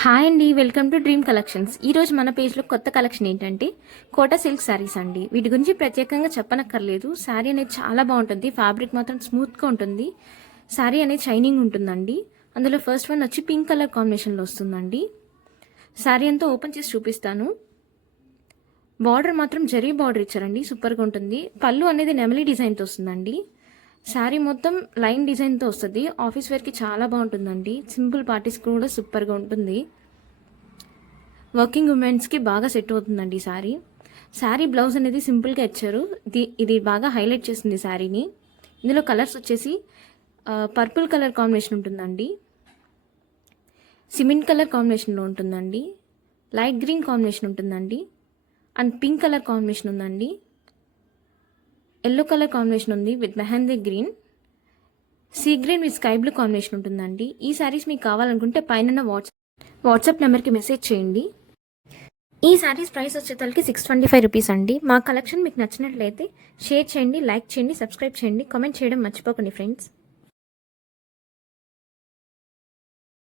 Hi అండి, welcome to dream collections. ఈరోజు మన పేజ్లో కొత్త కలెక్షన్ ఏంటంటే కోటా సిల్క్ శారీస్ అండి. వీటి గురించి ప్రత్యేకంగా చెప్పనక్కర్లేదు. శారీ అనేది చాలా బాగుంటుంది. ఫ్యాబ్రిక్ మాత్రం స్మూత్గా ఉంటుంది. శారీ అనేది షైనింగ్ ఉంటుందండి. అందులో ఫస్ట్ వన్ వచ్చి పింక్ కలర్ కాంబినేషన్లో వస్తుందండి. శారీ అంతా ఓపెన్ చేసి చూపిస్తాను. బార్డర్ మాత్రం జరీ బార్డర్ ఇచ్చారండి, సూపర్గా ఉంటుంది. పళ్ళు అనేది నెమలి డిజైన్తో వస్తుందండి. శారీ మొత్తం లైన్ డిజైన్తో వస్తుంది. ఆఫీస్ వేర్కి చాలా బాగుంటుందండి. సింపుల్ పార్టీస్ కూడా సూపర్గా ఉంటుంది. వర్కింగ్ ఉమెన్స్కి బాగా సెట్ అవుతుందండి శారీ. శారీ బ్లౌజ్ అనేది సింపుల్గా ఇచ్చారు. ఇది బాగా హైలైట్ చేస్తుంది శారీని. ఇందులో కలర్స్ వచ్చేసి పర్పుల్ కలర్ కాంబినేషన్ ఉంటుందండి, సిమెంట్ కలర్ కాంబినేషన్లో ఉంటుందండి, లైట్ గ్రీన్ కాంబినేషన్ ఉంటుందండి, అండ్ పింక్ కలర్ కాంబినేషన్ ఉందండి, ఎల్లో కలర్ కాంబినేషన్ ఉంది with mehndi green, sea green with sky blue combination ఉంటుందండి. ఈ శారీస్ మీకు కావాలనుకుంటే పైన వాట్సాప్ నెంబర్కి మెసేజ్ చేయండి. ఈ శారీస్ ప్రైస్ వచ్చేసరికి 625 రూపీస్ అండి. మా కలెక్షన్ మీకు నచ్చినట్లయితే షేర్ చేయండి, లైక్ చేయండి, సబ్స్క్రైబ్ చేయండి, కామెంట్ చేయడం మర్చిపోకండి ఫ్రెండ్స్.